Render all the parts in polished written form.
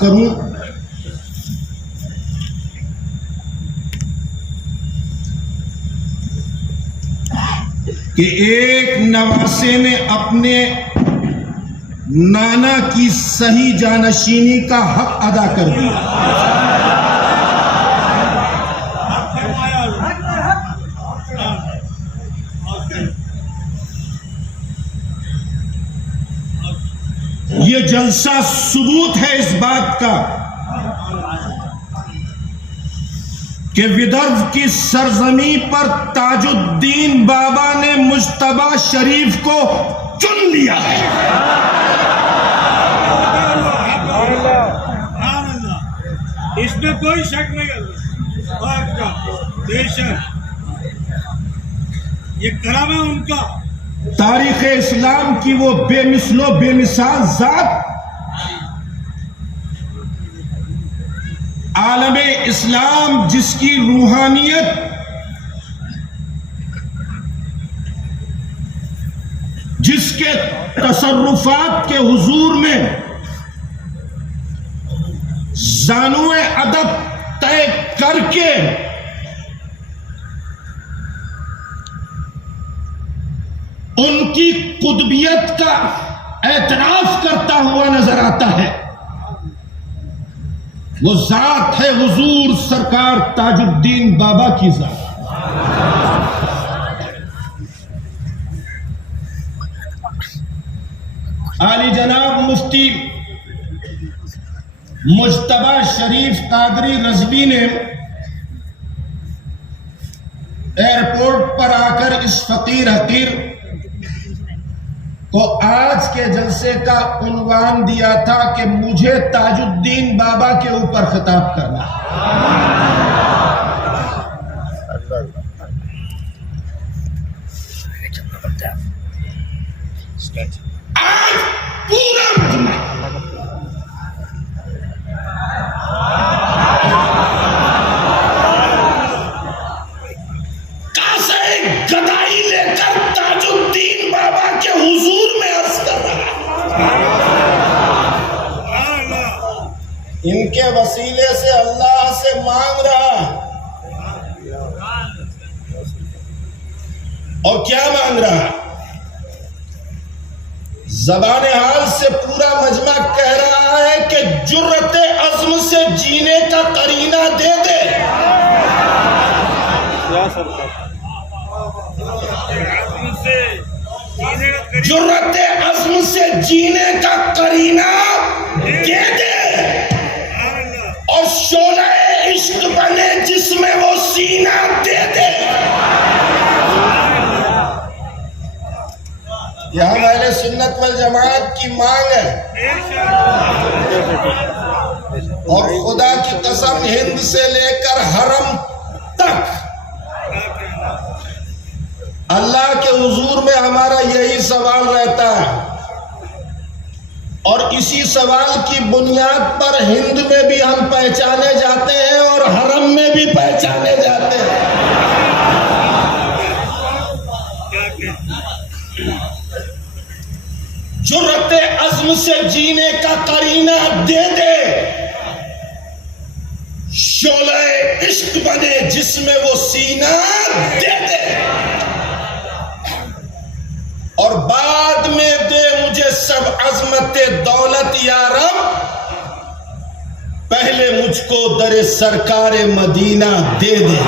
करूं कि एक नवासे ने अपने नाना की सही जानशीनी का हक अदा कर दिया। ये जलसा सबूत है इस बात का कि विदर्भ की सरजमी पर ताजुद्दीन बाबा ने मुज्तबा शरीफ को चुन लिया है। इसमें कोई शक नहीं है। बेशक ये करामा उनका, तारीख इस्लाम की वो बेमिसलो बेमिसाल जात, आलमे इस्लाम जिसकी रूहानियत जिसके तसर्रुफात के हुजूर में जानुए अदब तय करके उनकी कुतबियत का एतराफ करता हुआ नजर आता है। वो जात है हुजूर सरकार ताजुद्दीन बाबा की जात। आली जनाब मुफ्ती मुज्तबा शरीफ कादरी रजवी ने एयरपोर्ट पर आकर इस फकीर हकीर को आज के जलसे का उन्वान दिया था कि मुझे ताजुद्दीन बाबा के ऊपर खिताब करना। आज पूरा कासे गदाई लेकर ताजुद्दीन बाबा के हुजूर में अर्ज कर रहा है। इनके वसीले से अल्लाह से मांग रहा, और क्या मांग रहा? ज़बाने हाल से पूरा मजमा कह रहा है कि जुर्रते अज़्म से जीने का करीना दे दे। जुर्रते अज़्म से जीने का करीना दे दे, और शोले इश्क बने जिसमें वो सीना दे दे। यह अहले सुन्नत वल जमात की मांग है, और खुदा की कसम हिंद से लेकर हरम तक अल्लाह के हुजूर में हमारा यही सवाल रहता है, और इसी सवाल की बुनियाद पर हिंद में भी हम पहचाने जाते हैं और हरम में भी पहचाने जाते हैं। जुर्रते अज़्म से जीने का करीना दे दे, शोले इश्क बने जिसमें वो सीना दे दे, और बाद में दे मुझे सब अज़मत दौलत या रब, पहले मुझको दरे सरकारे मदीना दे दे।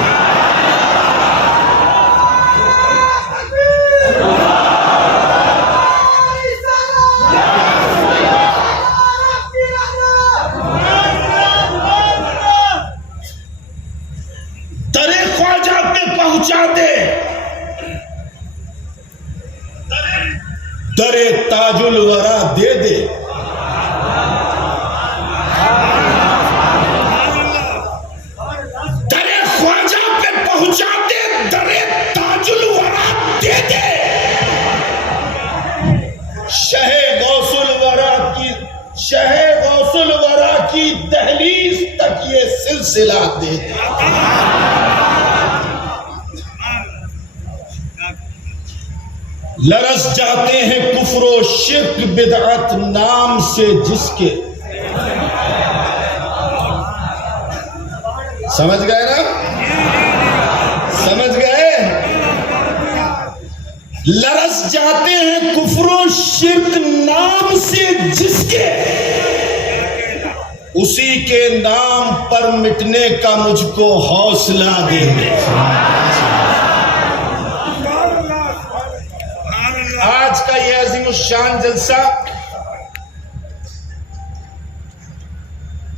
दरे ख्वाजा पे पहुंचा दे, दरे ताजुल वरा दे दे। दरे ख्वाजा पे पहुंचा दे, दरे ताजुल वरा दे दे। शहे गौसुल वरा की दहलीज तक ये सिलसिला दे दे। लरस जाते हैं कुफ्र शिर्क बिदअत नाम से जिसके, समझ गए ना? समझ गए? लरस जाते हैं कुफ्र शिर्क नाम से जिसके, उसी के नाम पर मिटने का मुझको हौसला दे दे। आज का यह अजीमुश्शान जलसा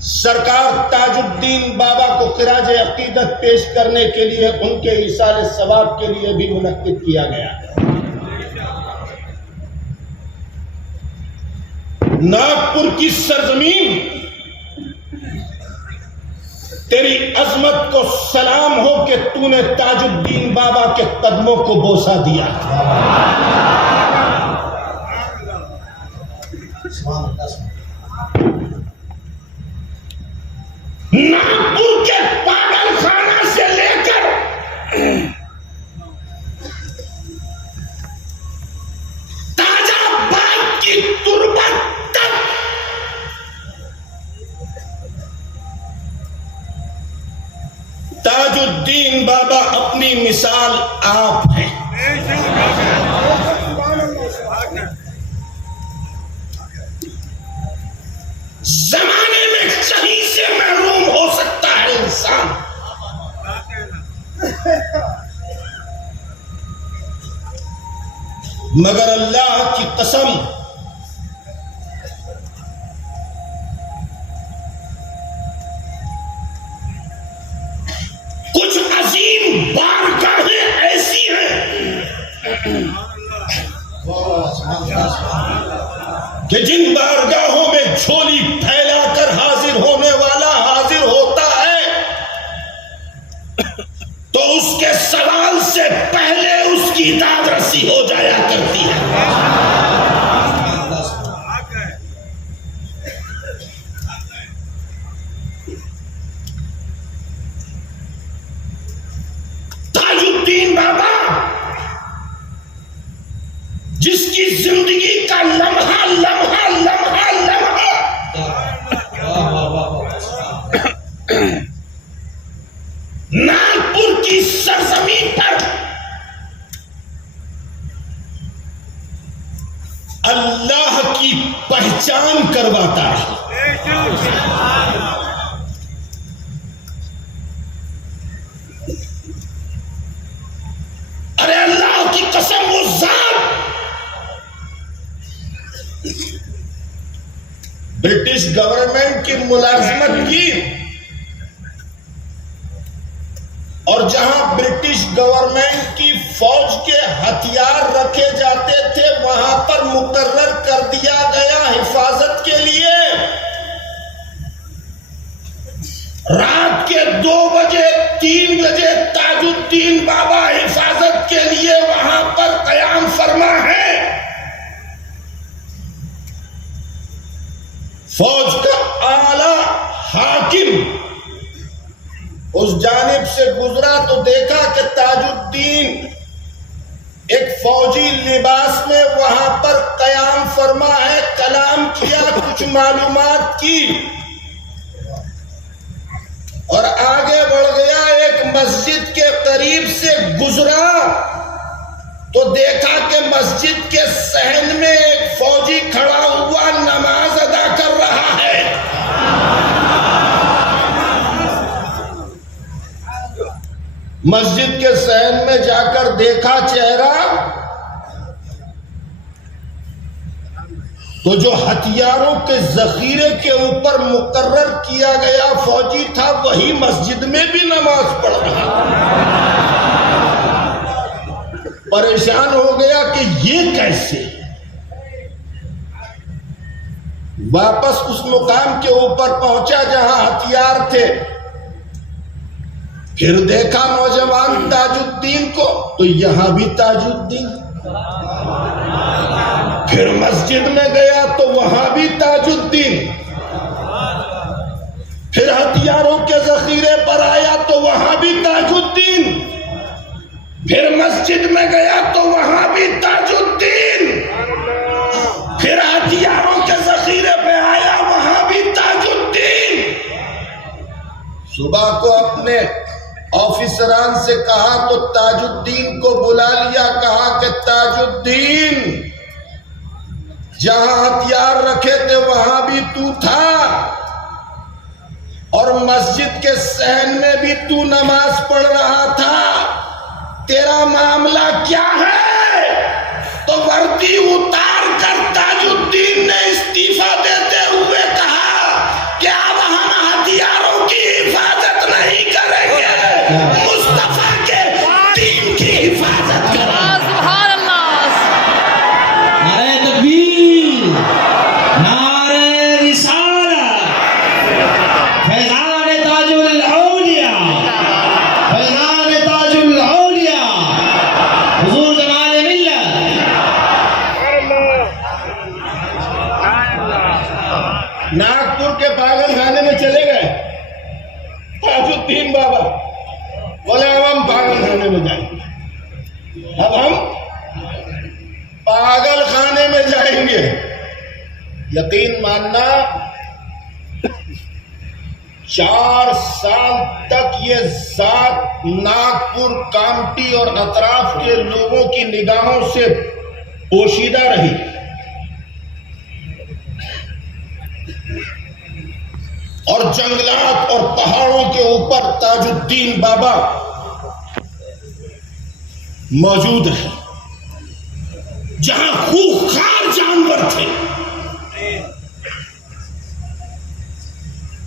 सरकार ताजुद्दीन बाबा को खिराज अकीदत पेश करने के लिए, उनके इसाले सवाब के लिए भी मुनक्किद किया गया। नागपुर की सरजमीन, तेरी अजमत को सलाम हो कि तूने ताजुद्दीन बाबा के कदमों को बोसा दिया। नागपुर के पागल खाना से लेकर ताजाबाद की तुरबत तक ताजुद्दीन बाबा अपनी मिसाल आप हैं। जमाने में कहीं से महरूम हो सकता है इंसान, मगर अल्लाह की कसम कुछ अजीम बारगाहें ऐसी हैं कि जिन बारगाहों में झोली फैलाकर हाजिर होने वाला हाजिर होता है तो उसके सवाल से पहले उसकी दादरसी हो जाया करती है। ताजुद्दीन बाबा जिसकी जिंदगी का लम्हा लम्हा लम्हा लम्हा नागपुर की सरजमीन पर अल्लाह की पहचान करवाता है। अरे अल्लाह की कसम, वो जात ब्रिटिश गवर्नमेंट की मुलाजमत की और जहां ब्रिटिश गवर्नमेंट की फौज के हथियार रखे जाते थे वहां पर मुकर्रर कर दिया गया हिफाजत के लिए। रात के 2 बजे 3 बजे ताजुद्दीन बाबा हिफाजत के लिए वहां पर कयाम फरमा है। फौज का आला हाकिम उस जानिब से गुजरा तो देखा कि ताजुद्दीन एक फौजी लिबास में वहां पर कयाम फरमा है। कलाम किया, कुछ मालूमात की और आगे बढ़ गया। एक मस्जिद के करीब से गुजरा तो देखा कि मस्जिद के सहन में एक फौजी खड़ा हुआ नमाज अदा कर रहा है। मस्जिद के सहन में जाकर देखा चेहरा तो जो हथियारों के जखीरे के ऊपर मुकर्रर किया गया फौजी था वही मस्जिद में भी नमाज पढ़ रहा। परेशान हो गया कि ये कैसे। वापस उस मुकाम के ऊपर पहुंचा जहां हथियार थे। फिर देखा नौजवान ताजुद्दीन को तो यहां भी ताजुद्दीन। फिर मस्जिद में गया तो वहां भी ताजुद्दीन। फिर हथियारों के जखीरे पर आया तो वहां भी ताजुद्दीन। फिर मस्जिद में गया तो वहां भी ताजुद्दीन। फिर हथियारों के जखीरे पे आया वहां भी ताजुद्दीन। सुबह को अपने ऑफिसरान से कहा तो ताजुद्दीन को बुला लिया, कहा कि ताजुद्दीन, जहां हथियार रखे थे वहां भी तू था और मस्जिद के सहन में भी तू नमाज पढ़ रहा था, तेरा मामला क्या है? तो वर्दी उतार कर ताजुद्दीन ने इस्तीफा देते हुए कहा कि अब हम हथियारों की हिफाजत नहीं करेंगे, मुस्तफा के दीन की हिफाजत करेंगे। सुभान अल्लाह। नारे तकबीर, नारे रिसालत, फैज़ान ताजुल औलिया, फैज़ान ताजुल औलिया, हुजूर जमाल मिल्लत। नागपुर के पागल खाने में चले गए ताजुद्दीन बाबा, बोले अब हम पागल खाने में जाएंगे, अब हम पागल खाने में जाएंगे। यकीन मानना 4 साल तक ये जात नागपुर, कामटी और अतराफ के लोगों की निगाहों से पोशीदा रही। और जंगलात और पहाड़ों के ऊपर ताजुद्दीन बाबा मौजूद है, जहां खूंखार जानवर थे,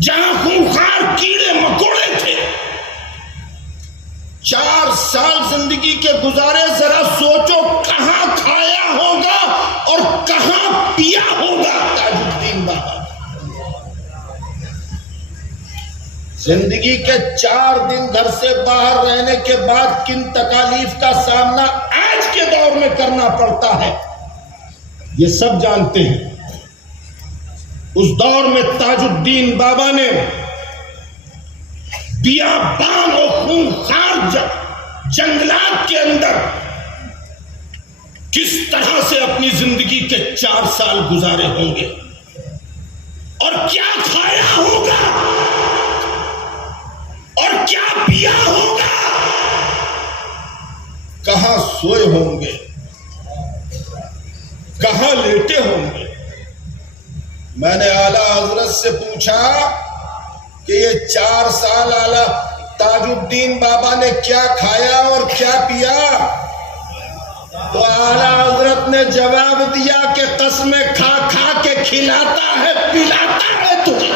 जहां खूंखार कीड़े मकोड़े थे। 4 साल जिंदगी के गुजारे, जरा सोचो कहां खाया होगा और कहां पिया होगा ताजुद्दीन बाबा। जिंदगी के 4 दिन घर से बाहर रहने के बाद किन तकालीफ का सामना आज के दौर में करना पड़ता है, ये सब जानते हैं। उस दौर में ताजुद्दीन बाबा ने बियाबान और खूंखार जंगलात के अंदर किस तरह से अपनी जिंदगी के 4 साल गुजारे होंगे और क्या खाया होगा और क्या पिया होगा, कहां सोए होंगे, कहां लेटे होंगे। मैंने आला हजरत से पूछा कि ये 4 साल आला ताजुद्दीन बाबा ने क्या खाया और क्या पिया, तो आला हजरत ने जवाब दिया कि कसमें खा खा के खिलाता है पिलाता है तुझे।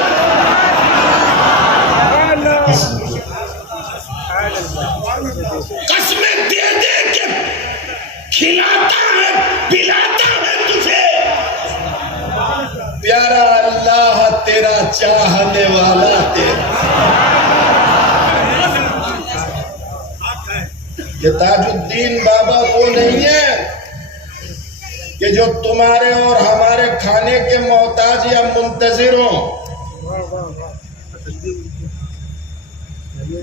कसमें दे दे के खिलाता है पिलाता है तुझे। प्यारा अल्लाह तेरा चाहने वाला तेरा। ये ताजुद्दीन बाबा वो नहीं है कि जो तुम्हारे और हमारे खाने के मोहताज या मुंतजिर हो।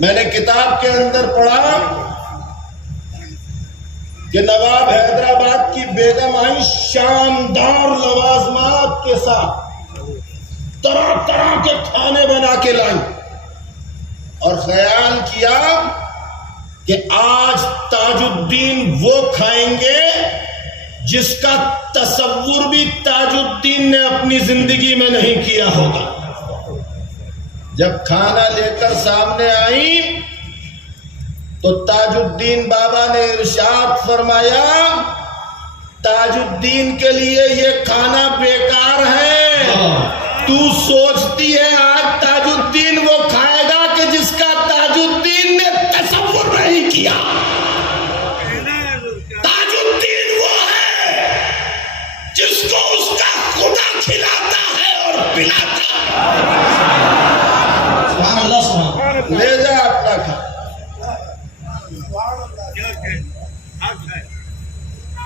मैंने किताब के अंदर पढ़ा कि नवाब हैदराबाद की बेगम आई शानदार लवाजमात के साथ, तरह तरह के खाने बना के लाई और ख्याल किया कि आज ताजुद्दीन वो खाएंगे जिसका तसव्वुर भी ताजुद्दीन ने अपनी जिंदगी में नहीं किया होगा। जब खाना लेकर सामने आई तो ताजुद्दीन बाबा ने इरशाद फरमाया, ताजुद्दीन के लिए ये खाना बेकार है। तू सोचती है आज ताजुद्दीन वो खाएगा कि जिसका ताजुद्दीन ने तसव्वुर नहीं किया। ताजुद्दीन वो है जिसको उसका खुदा खिलाता है और पिलाता है। ले जा अपना खा।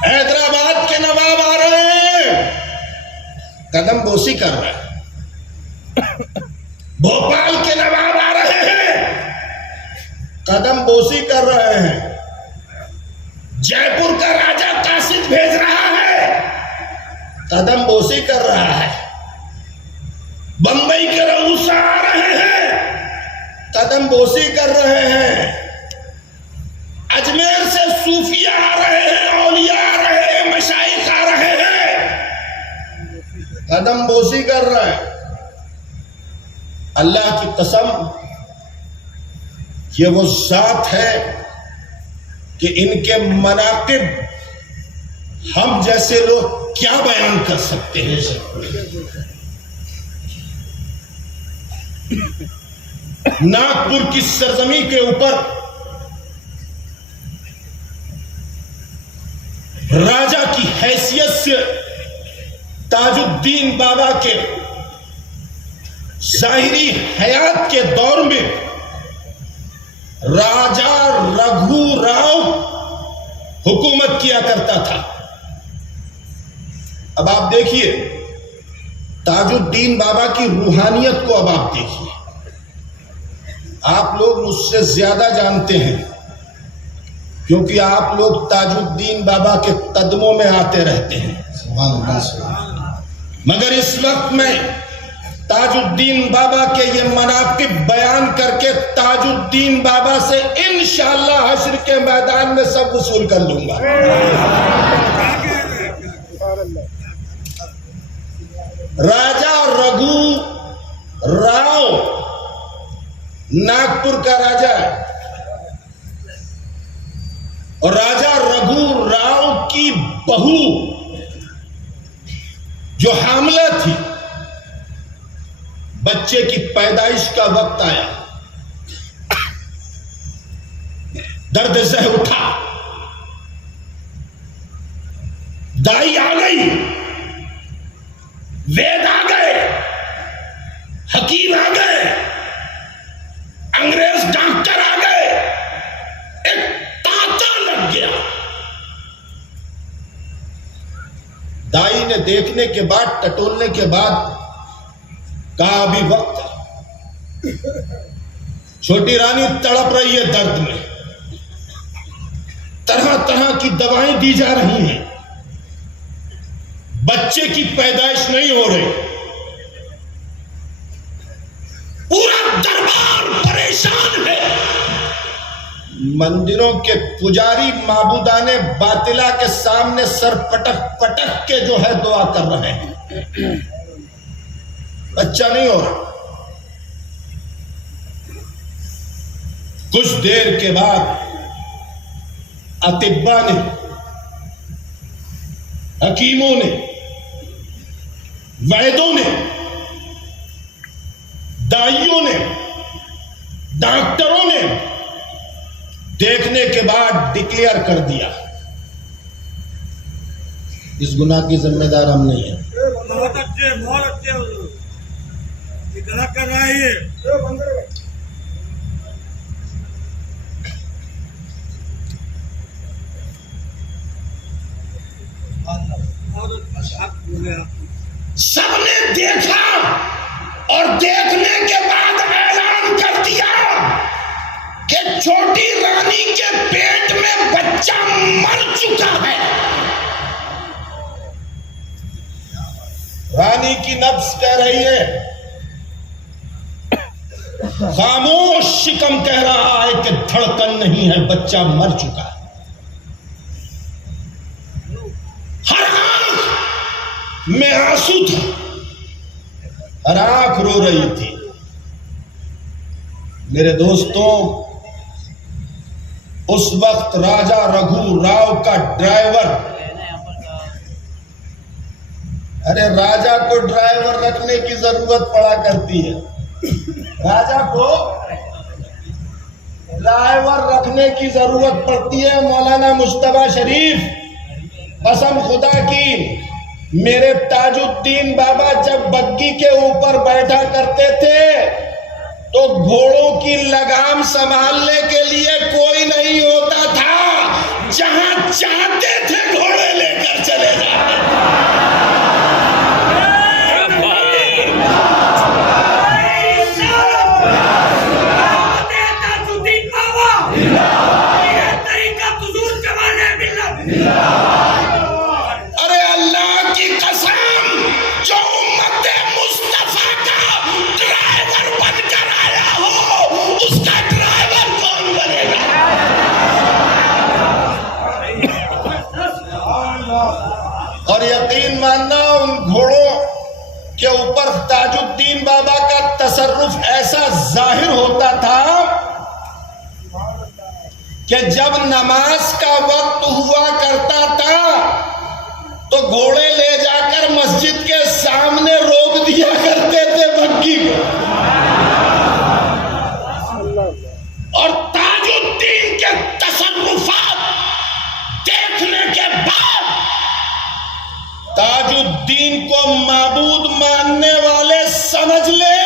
हैदराबाद के नवाब आ रहे हैं, कदम बोसी कर रहे हैं। भोपाल के नवाब आ रहे हैं, कदम बोसी कर रहे हैं। जयपुर का राजा कासिद भेज रहा है, कदम बोसी कर रहा है। बंबई के रऊसा आ रहे हैं, कदम बोसी कर रहे हैं। अजमेर से सूफिया आ रहे हैं, औलिया आ रहे हैं, मशाइख आ रहे हैं, कदम बोसी कर रहे हैं। अल्लाह की कसम, ये वो जात है कि इनके मनाकिब हम जैसे लोग क्या बयान कर सकते हैं। नागपुर की सरजमी के ऊपर राजा की हैसियत से ताजुद्दीन बाबा के जाहिरी हयात के दौर में राजा रघु राव हुकूमत किया करता था। अब आप देखिए ताजुद्दीन बाबा की रूहानियत को, अब आप देखिए। आप लोग मुझसे ज्यादा जानते हैं क्योंकि आप लोग ताजुद्दीन बाबा के कदमों में आते रहते हैं। मगर इस वक्त में ताजुद्दीन बाबा के ये मनाकिब बयान करके ताजुद्दीन बाबा से इंशाअल्लाह हश्र के मैदान में सब वसूल कर लूंगा। राजा रघु राव नागपुर का राजा है और राजा रघु राव की बहू जो हामला थी, बच्चे की पैदाइश का वक्त आया, दर्द से उठा, दाई आ गई, वेद आ गए, हकीम आ गए, अंग्रेज डॉक्टर आ गए, एक तांता लग गया। दाई ने देखने के बाद, टटोलने के बाद कहा अभी वक्त है। छोटी रानी तड़प रही है दर्द में, तरह तरह की दवाएं दी जा रही हैं, बच्चे की पैदाइश नहीं हो रही, पूरा दरबार परेशान है। मंदिरों के पुजारी माबूदाने बातिला के सामने सर पटक पटक के जो है दुआ कर रहे हैं, बच्चा नहीं हो रहा। कुछ देर के बाद अतिब्बा ने, हकीमों ने, वैदों ने, दाइयों ने, डॉक्टरों ने देखने के बाद डिक्लेयर कर दिया इस गुनाह की जिम्मेदार हम नहीं है। बहुत अच्छे ये गलत कर रहा है ये। सबने देखा और देखने के बाद ऐलान कर दिया कि छोटी रानी के पेट में बच्चा मर चुका है। रानी की नब्ज कह रही है, खामोश शिकम कह रहा है कि धड़कन नहीं है, बच्चा मर चुका है। हर आंख में आंसू था, हर आंख रो रही थी। मेरे दोस्तों, उस वक्त राजा रघु राव का ड्राइवर, अरे राजा को ड्राइवर रखने की जरूरत पड़ा करती है, राजा को ड्राइवर रखने की जरूरत पड़ती है। मौलाना मुश्तबा शरीफ, कसम खुदा की, मेरे ताजुद्दीन बाबा जब बग्गी के ऊपर बैठा करते थे तो घोड़ों की लगाम संभालने के लिए कोई नहीं होता था, जहां चाहते थे घोड़े लेकर चले जाते। अरे अल्लाह की कसम, जो उम्मत मुस्तफा का ड्राइवर बनकर आया हो उसका तसर्रुफ ऐसा जाहिर होता था कि जब नमाज का वक्त हुआ करता था तो घोड़े ले जाकर मस्जिद के सामने रोक दिया करते थे बग्घी को। और ताजुद्दीन के तसर्रुफात देखने के बाद ताजुद्दीन को माबूद मानने वाले समझ ले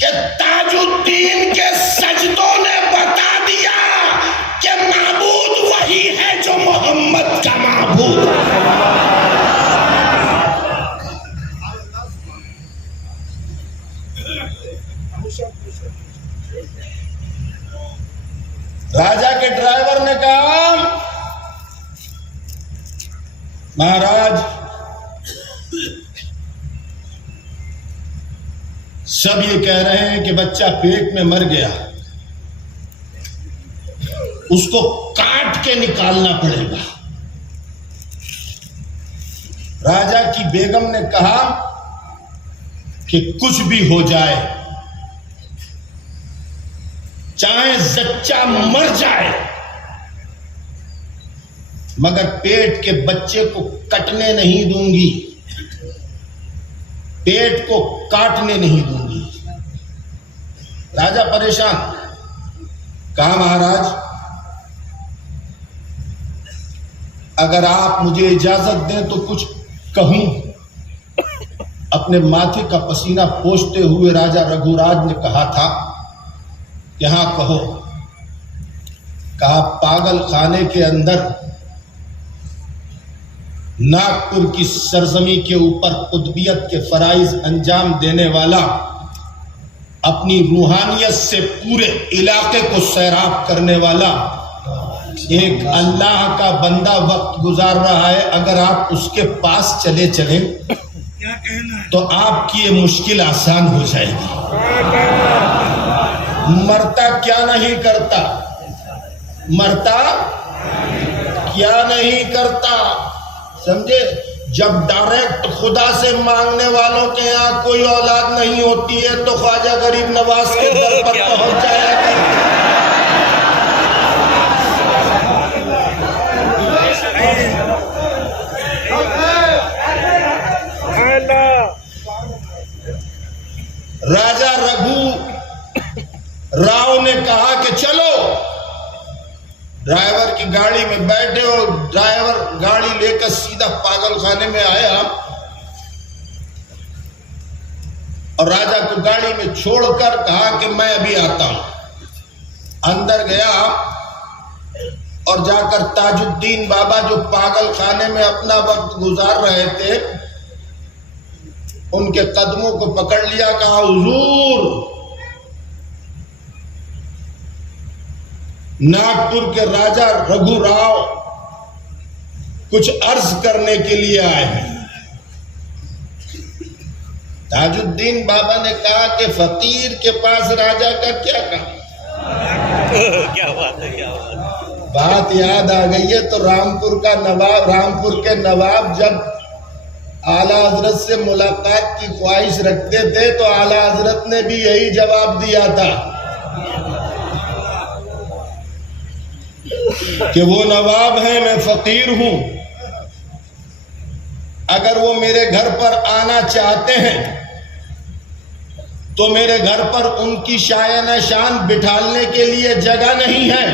कि ताजुद्दीन के सजदों ने बता दिया कि माबूद वही है जो मोहम्मद का माबूद है। राजा के ड्राइवर ने कहा, महाराज सब ये कह रहे हैं कि बच्चा पेट में मर गया, उसको काट के निकालना पड़ेगा। राजा की बेगम ने कहा कि कुछ भी हो जाए, चाहे जच्चा मर जाए, मगर पेट के बच्चे को कटने नहीं दूंगी, पेट को काटने नहीं दूंगी। राजा परेशान। कहा, महाराज अगर आप मुझे इजाजत दें तो कुछ कहूं। अपने माथे का पसीना पोंछते हुए राजा रघुराज ने कहा था कि हाँ कहो। कहा, पागल खाने के अंदर नागपुर की सरजमी के ऊपर कुतुबियत के फराइज अंजाम देने वाला अपनी रूहानियत से पूरे इलाके को सैराब करने वाला एक अल्लाह का बंदा वक्त गुजार रहा है। अगर आप उसके पास चले चलें तो आपकी ये मुश्किल आसान हो जाएगी। मरता क्या नहीं करता, मरता क्या नहीं करता, समझे। जब डायरेक्ट खुदा से मांगने वालों के यहाँ कोई औलाद नहीं होती है तो ख्वाजा गरीब नवाज के दर पर पहुंच जाएगी। राजा रघु राव ने कहा कि चलो। ड्राइवर की गाड़ी में बैठे और ड्राइवर गाड़ी लेकर सीधा पागल खाने में आया और राजा को गाड़ी में छोड़कर कहा कि मैं अभी आता हूं। अंदर गया और जाकर ताजुद्दीन बाबा जो पागल खाने में अपना वक्त गुजार रहे थे उनके कदमों को पकड़ लिया। कहा, हुजूर नागपुर के राजा रघु राव कुछ अर्ज करने के लिए आए हैं। ताजुद्दीन बाबा ने कहा कि फकीर के पास राजा का क्या काम। क्या बात है, क्या बात। बात याद आ गई है तो रामपुर के नवाब जब आला हजरत से मुलाकात की ख्वाहिश रखते थे तो आला हजरत ने भी यही जवाब दिया था कि वो नवाब है, मैं फकीर हूं। अगर वो मेरे घर पर आना चाहते हैं तो मेरे घर पर उनकी शायना शान बिठाने के लिए जगह नहीं है,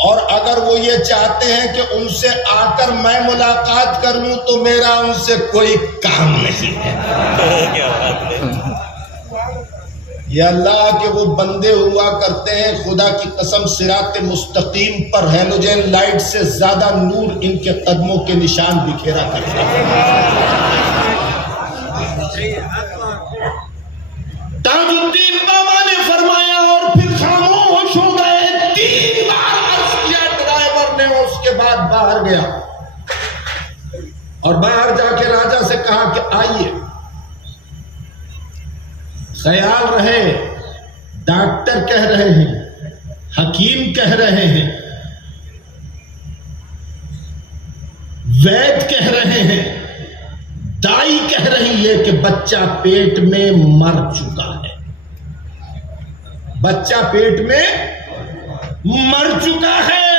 और अगर वो ये चाहते हैं कि उनसे आकर मैं मुलाकात कर लूं तो मेरा उनसे कोई काम नहीं है। क्या बात है। ये अल्लाह के वो बंदे हुआ करते हैं, खुदा की कसम सिरात मुस्तकीम पर हैलोजन लाइट से ज्यादा नूर इनके कदमों के निशान बिखेरा करते हैं। ताजुद्दीन बाबा ने फरमाया और फिर खामोश हो गए। 3 बार अर्ज किया ड्राइवर ने, उसके बाद बाहर गया और बाहर जाके राजा से कहा कि आइए, ख्याल रहे डॉक्टर कह रहे हैं, हकीम कह रहे हैं, वैद्य कह रहे हैं, दाई कह रही है कि बच्चा पेट में मर चुका है, बच्चा पेट में मर चुका है।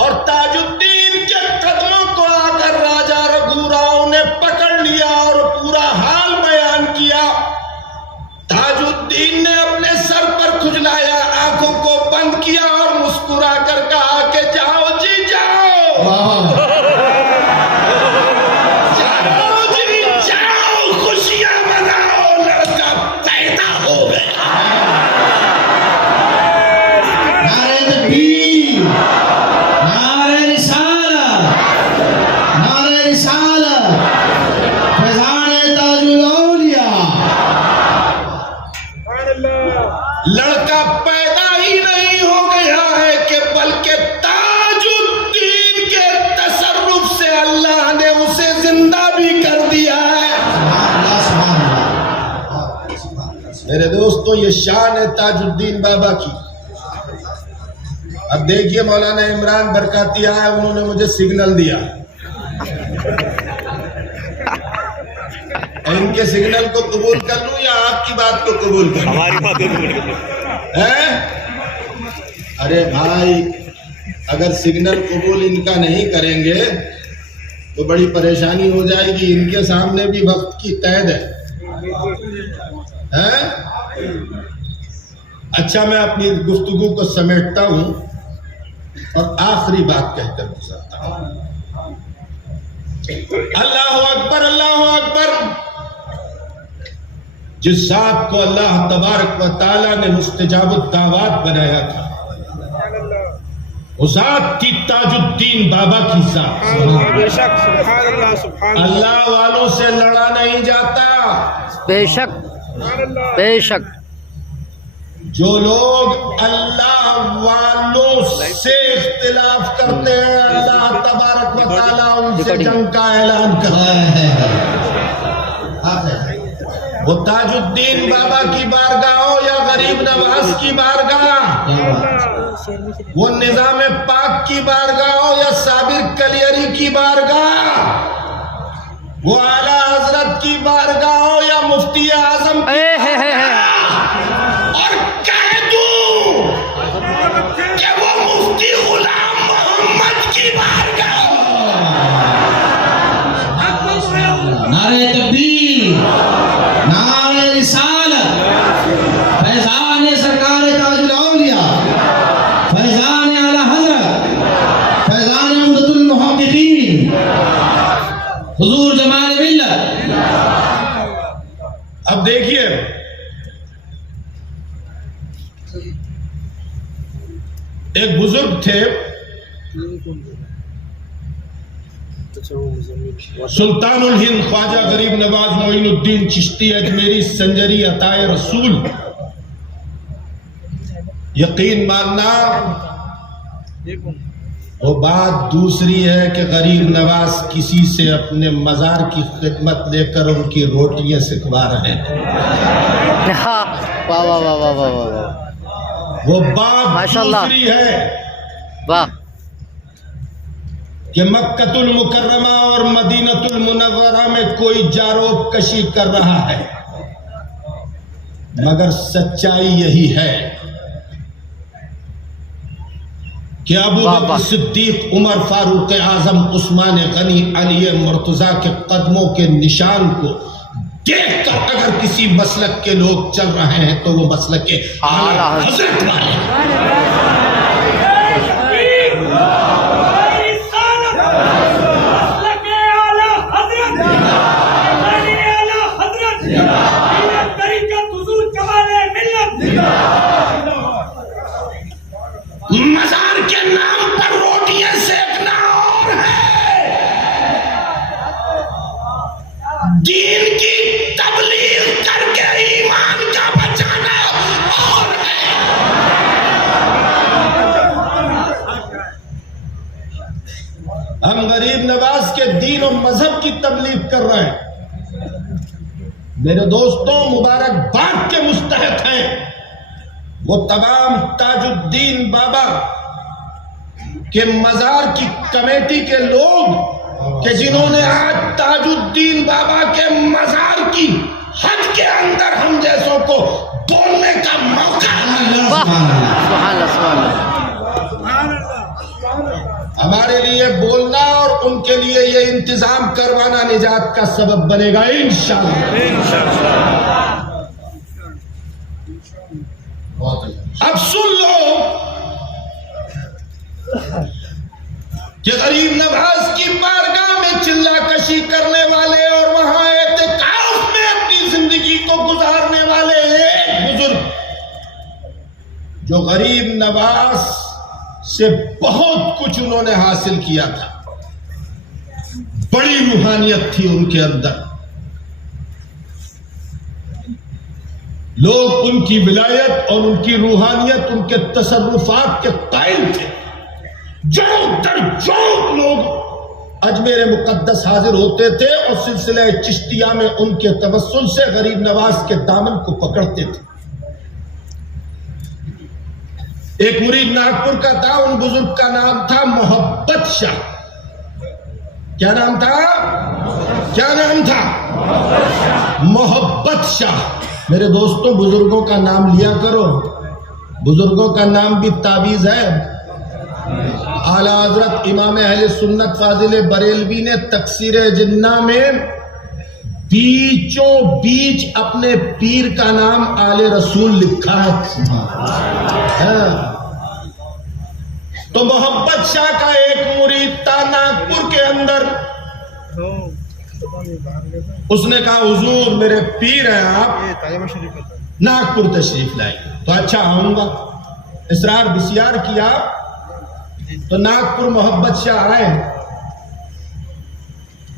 और ताजुद्दीन के कदमों को आकर राजा रघुराव ने पकड़ लिया और पूरा हाल बयान किया। ताजुद्दीन ने अपने सर पर खुजलाया, आंखों को बंद किया और मुस्कुरा कर कहा कि जाओ जी जाओ, जाओ जी जाओ, खुशियां मनाओ, लड़का पैदा हो गया। नारे तकबीर, नारे रिसालत, नारे रिसालत, फैज़ान ताजुल औलिया। लड़का पैदा ही नहीं हो गया है कि बल्कि ताजुद्दीन के तसर्रुफ से अल्लाह ने उसे जिंदा भी कर दिया है। मेरे दोस्तों, ये शान है ताजुद्दीन बाबा की। अब देखिए, मौलाना इमरान बरकाती आया, उन्होंने मुझे सिग्नल दिया। इनके सिग्नल को कबूल कर लूं या आपकी बात को कबूल कर लूं? हमारी बात को कबूल करो। अरे भाई, अगर सिग्नल कबूल इनका नहीं करेंगे तो बड़ी परेशानी हो जाएगी। इनके सामने भी वक्त की कैद है। अच्छा, मैं अपनी गुफ्तगू को समेटता हूं और आखिरी बात कहकर गुजारता हूं। अल्लाह अकबर, अल्लाह अकबर। जिस साहब को अल्लाह तबारक व तआला ने मुस्तजाबुद दावत बनाया था, उस जात थी ताजुद्दीन बाबा की जात। बेशक, सुभान अल्लाह, सुभान अल्लाह। अल्लाह वालों से लड़ा नहीं जाता। बेशक बेशक। जो लोग अल्लाह वालों से इख्तिलाफ करते हैं, अल्लाह तबारक व तआला उनसे जंग का ऐलान करता है। वो ताजुद्दीन बाबा की बारगाह हो या गरीब नवाज की बारगाह, वो निजाम पाक की बारगाह हो या साबिर कलियरी की बारगाह, वो आला हजरत की बारगाह हो या मुफ्ती आजम की बारगाह, और कह दूं कि वो मुफ्ती गुलाम मोहम्मद की बारगाह। नारे तकबीर, नारे रिसालत, फैज़ान सरकार ताजुल औलिया, फैज़ान आला हज़रत, फैज़ान उम्दतुल मुहक्किकीन, हुजूर जमाल मिल्लत। अब देखिए, एक बुजुर्ग थे, सुल्तानुल हिंद ख्वाजा गरीब नवाज मोइनुद्दीन चिश्ती अजमेरी संजरी अताए रसूल। यकीन मानना, वो बात दूसरी है कि गरीब नवाज किसी से अपने मजार की खिदमत लेकर उनकी रोटियां सिखवा रहे हैं। वाह वाह वाह वाह वाह वाह, वो बात माशाल्लाह। दूसरी है वाह। कि मक्कतुल मुकर्रमा और मदीनतुल मुनव्वरा में कोई जारोब कशी कर रहा है, मगर सच्चाई यही है कि अबू बकर सिद्दीक, उमर फारूक आजम, उस्मान गनी, अली मुर्तजा के कदमों के निशान को देखकर अगर किसी मसलक के लोग चल रहे हैं तो वो मसलक के आला हज़रत वाले हैं। मजार के नाम पर रोटियां सेकना और है, दीन की तबलीग करके ईमान का बचाना और है। हम गरीब नवाज के दीन और मजहब की तबलीग कर रहे हैं। मेरे दोस्तों, मुबारकबाद के मुस्तहक हैं वो तमाम ताजुद्दीन बाबा के मजार की कमेटी के लोग कि जिन्होंने आज ताजुद्दीन बाबा के मजार की हद के अंदर हम जैसों को बोलने का मौका वाह सुभान अल्लाह सुभान अल्लाह। हमारे लिए बोलना और उनके लिए ये इंतजाम करवाना निजात का सबब बनेगा इंशाअल्लाह। अब सुन लो कि गरीब नवाज की बारगाह में चिल्ला कशी करने वाले और वहां एहतिकाफ में अपनी जिंदगी को गुजारने वाले एक बुजुर्ग जो गरीब नवाज से बहुत कुछ उन्होंने हासिल किया था, बड़ी रूहानियत थी उनके अंदर, लोग उनकी विलायत और उनकी रूहानियत, उनके तसर्रुफात के कायल थे। जो दर जो लोग अजमेर मुकद्दस हाजिर होते थे और सिलसिले चिश्तिया में उनके तवस्सुल से गरीब नवाज के दामन को पकड़ते थे। एक मुरीद नागपुर का था, उन बुजुर्ग का नाम था मोहब्बत शाह। क्या नाम था? क्या नाम था? मोहब्बत शाह। मेरे दोस्तों, बुजुर्गों का नाम लिया करो, बुजुर्गों का नाम भी ताबीज है। आला हजरत इमाम अहले सुन्नत फाजिल बरेलवी ने तकसीर जिन्ना में बीचों बीच अपने पीर का नाम आले रसूल लिखा है। तो मोहब्बत शाह का एक मुरीद था नागपुर के अंदर, उसने कहा हुजूर मेरे पीर हैं आप, नागपुर तशरीफ लाए। तो अच्छा आऊंगा। इसरार बिस्यार किया तो नागपुर मोहब्बत शाह आए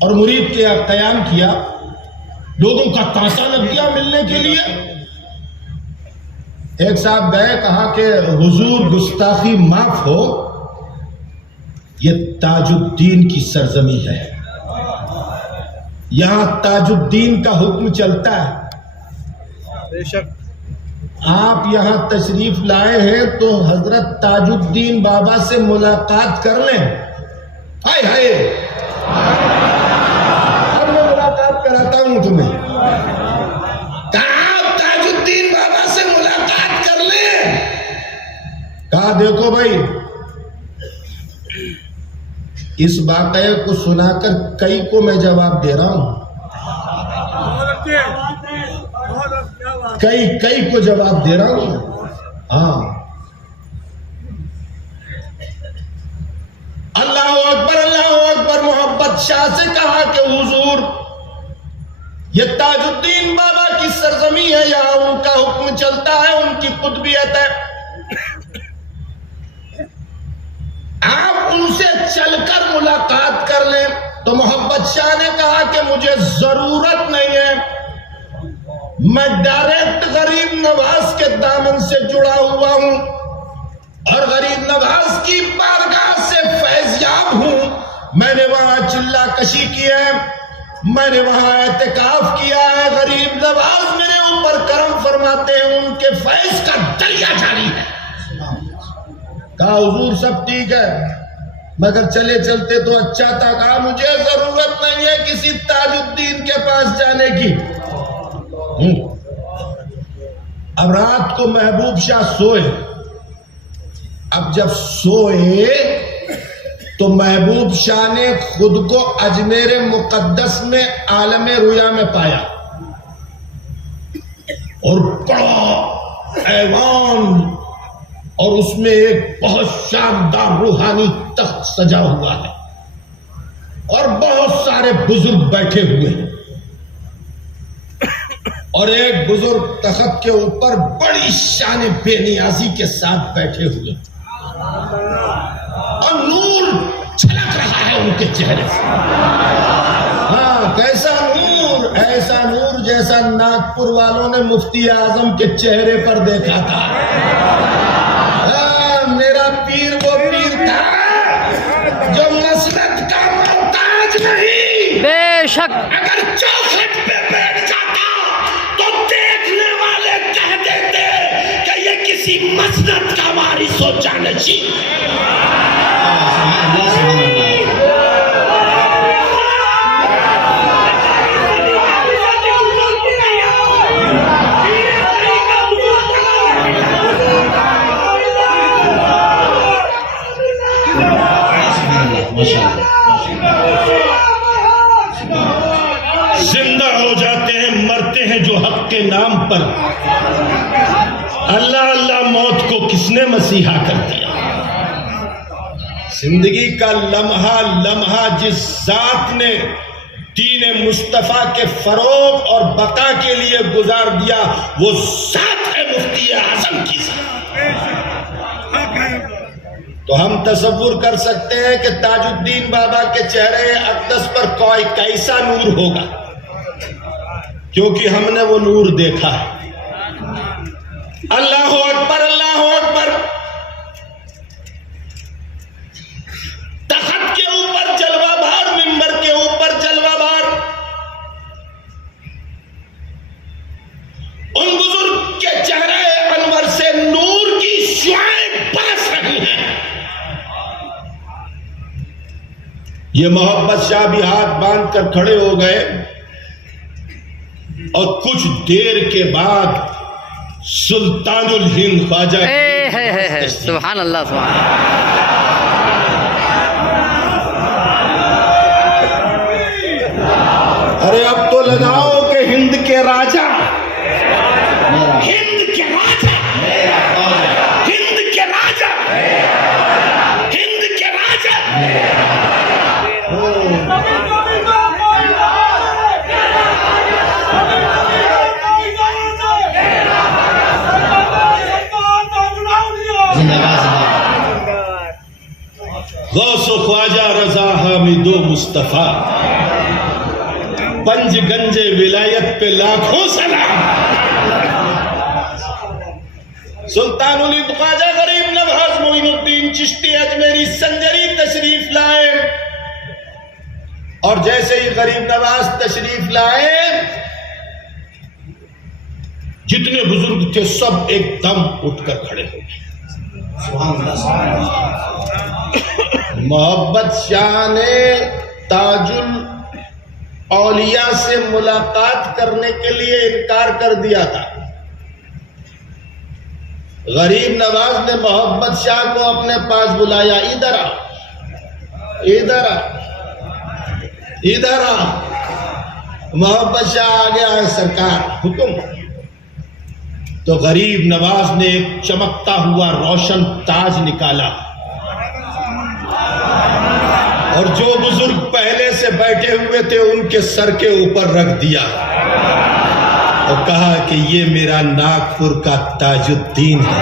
और मुरीद के कयाम किया। लोगों का तांता लग गया मिलने के लिए। एक साहब गए, कहा कि हुजूर गुस्ताखी माफ हो, ये ताजुद्दीन की सरजमी है, यहां ताजुद्दीन का हुक्म चलता है। बेशक आप यहां तशरीफ लाए हैं तो हजरत ताजुद्दीन बाबा से मुलाकात कर लें। हाय हाय, अब मैं मुलाकात कराता हूं तुम्हें। कहा ताजुद्दीन बाबा से मुलाकात कर लें। कहा देखो भाई, इस वाकये को सुनाकर कई को मैं जवाब दे रहा हूं, कई को जवाब दे रहा हूं। हाँ, अल्लाह अकबर मोहब्बत शाह से कहा कि हुजूर ये ताजुद्दीन बाबा की सरजमी है, यहां उनका हुक्म चलता है, उनकी कुतबियत है, आप उनसे चलकर मुलाकात कर लें। तो मोहब्बत शाह ने कहा कि मुझे जरूरत नहीं है, मैं डायरेक्ट गरीब नवाज के दामन से जुड़ा हुआ हूं और गरीब नवाज की बारगाह से फैज़याब हूं। मैंने वहां चिल्ला कशी की है, मैंने वहां एहतिकाफ किया है, गरीब नवाज मेरे ऊपर करम फरमाते हैं, उनके फैज का दरिया जारी है। कहा हुजूर सब ठीक है, मगर चले चलते तो अच्छा था। कहा मुझे जरूरत नहीं है किसी ताजुद्दीन के पास जाने की। अब रात को महबूब शाह सोए। अब जब सोए तो महबूब शाह ने खुद को अजमेर मुकद्दस में आलमे रुया में पाया और बड़ा ऐवान और उसमें एक बहुत शानदार रूहानी तख्त सजा हुआ है और बहुत सारे बुजुर्ग बैठे हुए हैं और एक बुजुर्ग तख्त के ऊपर बड़ी शान बेनियाजी के साथ बैठे हुए और नूर छलक रहा है उनके चेहरे से। हाँ, कैसा नूर? ऐसा नूर जैसा नागपुर वालों ने मुफ्ती आजम के चेहरे पर देखा था। मेरा पीर वो पीर था जो मसलत का मोहताज नहीं। बेशक अगर चौखट पे बैठ जाता तो देखने वाले कह देते कि ये किसी मसलत का वारिस हो जानशी। हक के नाम पर अल्लाह अल्लाह मौत को किसने मसीहा कर दिया? जिंदगी का लम्हा लम्हा जिस जात ने दीन मुस्तफा के फरोग और बका के लिए गुजार दिया, वो जात है मुफ्ती आजम की जात। तो हम तसव्वुर कर सकते हैं कि ताजुद्दीन बाबा के चेहरे अक़दस पर कोई कैसा नूर होगा, क्योंकि हमने वो नूर देखा है। अल्लाह अकबर, अल्लाह अकबर। तख्त के ऊपर जलवा भार, मिंबर के ऊपर जलवा भार। उन बुजुर्ग के चेहरे अनवर से नूर की शुआएं बरस रही हैं। ये मोहब्बत शाह भी हाथ बांध कर खड़े हो गए और कुछ देर के बाद सुल्तानुल हिंद ख्वाजा सुभान अल्लाह, सुभान। अरे अब तो लगाओ कि हिंद के राजा, हिंद के राजा, हिंद के राजा, हिंद के राजा। गौसो ख्वाजा रजा हामिदो मुस्तफा, पंज गंजे विलायत पे लाखों सलाम। सुल्तानुल हिंद ख्वाजा गरीब नवाज मोइनुद्दीन चिश्ती अजमेरी संजरी तशरीफ लाए, और जैसे ही गरीब नवाज तशरीफ लाए, जितने बुजुर्ग थे सब एकदम उठकर खड़े हो गए। मोहब्बत शाह ने ताजुल औलिया से मुलाकात करने के लिए इनकार कर दिया था। गरीब नवाज ने मोहब्बत शाह को अपने पास बुलाया, इधर आ, इधर आ, इधर आ। मोहब्बत शाह आ गया है सरकार, हुक्म। तो गरीब नवाज ने एक चमकता हुआ रोशन ताज निकाला, और जो बुजुर्ग पहले से बैठे हुए थे उनके सर के ऊपर रख दिया और कहा कि ये मेरा नागपुर का ताजुद्दीन है।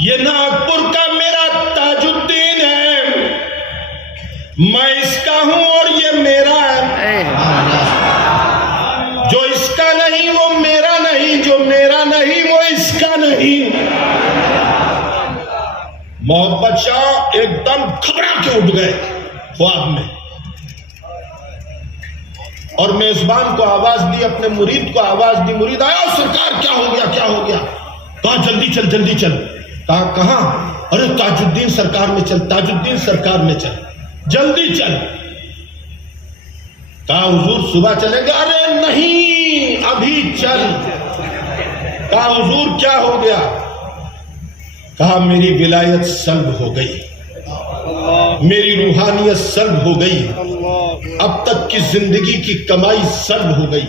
ये नागपुर का मेरा ताजुद्दीन है, मैं इसका हूं और ये मेरा है। जो इसका नहीं वो मेरा नहीं, जो मेरा नहीं वो इसका नहीं। मोहब्बत शाह एकदम घबरा के उठ गए ख्वाब में, और मेजबान को आवाज दी, अपने मुरीद को आवाज दी। मुरीद आया, सरकार क्या हो गया, क्या हो गया? कहा जल्दी चल, जल्दी चल। कहा कहां? अरे ताजुद्दीन सरकार में चल, ताजुद्दीन सरकार में चल, जल्दी चल। कहा हुजूर सुबह चलेंगे? अरे नहीं, अभी चल। कहा हुजूर क्या हो गया? कहा मेरी विलायत सल्ब हो गई, मेरी रूहानियत सल्ब हो गई, अब तक की जिंदगी की कमाई सल्ब हो गई,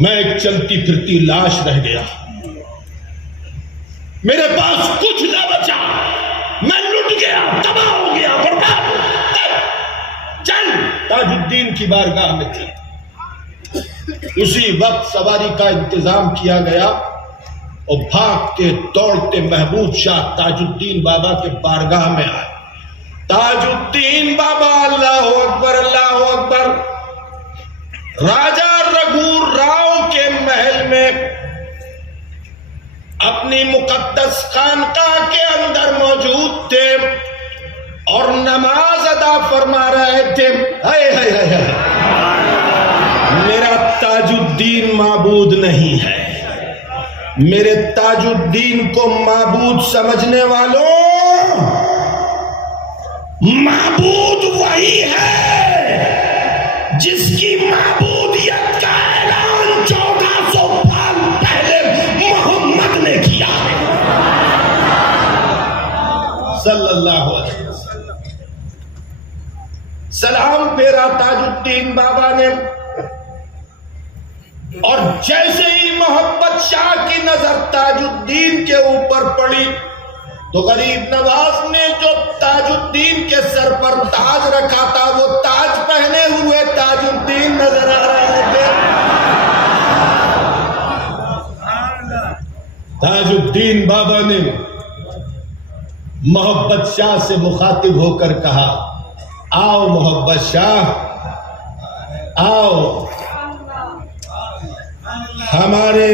मैं एक चलती फिरती लाश रह गया, मेरे पास कुछ ना बचा, मैं लुट गया, तबाह हो गया, बर्बाद। चल ताजुद्दीन की बारगाह में थी। उसी वक्त सवारी का इंतजाम किया गया और भागते दौड़ते महबूब शाह ताजुद्दीन बाबा के बारगाह में आए। ताजुद्दीन बाबा, अल्लाह अकबर, अल्लाह अकबर। राजा रघु राव के महल में अपनी मुकद्दस खानकाह के अंदर मौजूद थे और नमाज अदा फरमा रहे थे। हाय हाय हाय हाय, मेरा ताजुद्दीन माबूद नहीं है। मेरे ताजुद्दीन को माबूद समझने वालों, माबूद वही है जिसकी माबूदियत का ऐलान 1405 सल्लल्लाहु अलैहि वसल्लम। सलाम फेरा ताजुद्दीन बाबा ने, और जैसे ही मोहब्बत शाह की नजर ताजुद्दीन के ऊपर पड़ी तो गरीब नवाज ने जो ताजुद्दीन के सर पर ताज रखा था वो ताज पहने हुए ताजुद्दीन नजर आ रहे थे। ताजुद्दीन बाबा ने मोहब्बत शाह से मुखातिब होकर कहा, आओ मोहब्बत शाह, आओ, हमारे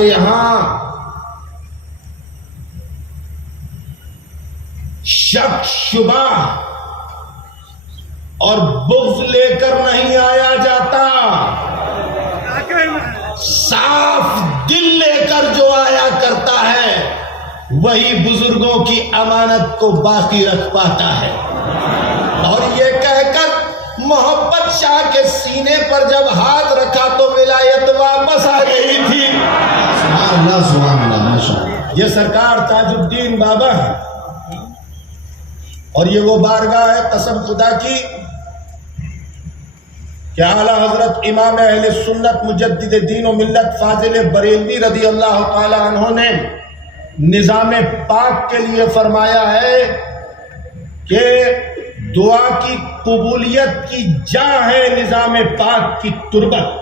यहां शक शुबा और बुग़्ज़ लेकर नहीं आया जाता, साफ दिल लेकर जो आया करता है वही बुजुर्गों की अमानत को बाकी रख पाता है। और ये कहकर मोहब्बत शाह के सीने पर जब हाथ रखा तो विलायत वापस आ गई थी। ये सरकार ताजुद्दीन बाबा है और ये वो बारगाह है कसम खुदा की कि आला हजरत इमाम अहले सुन्नत मुजद्दिद दीन व मिल्लत फाजिल बरेलवी रज़ी अल्लाह ताला अन्हु ने निज़ाम पाक के लिए फरमाया है कि दुआ की कबूलियत की जा है निज़ाम पाक की तुरबत।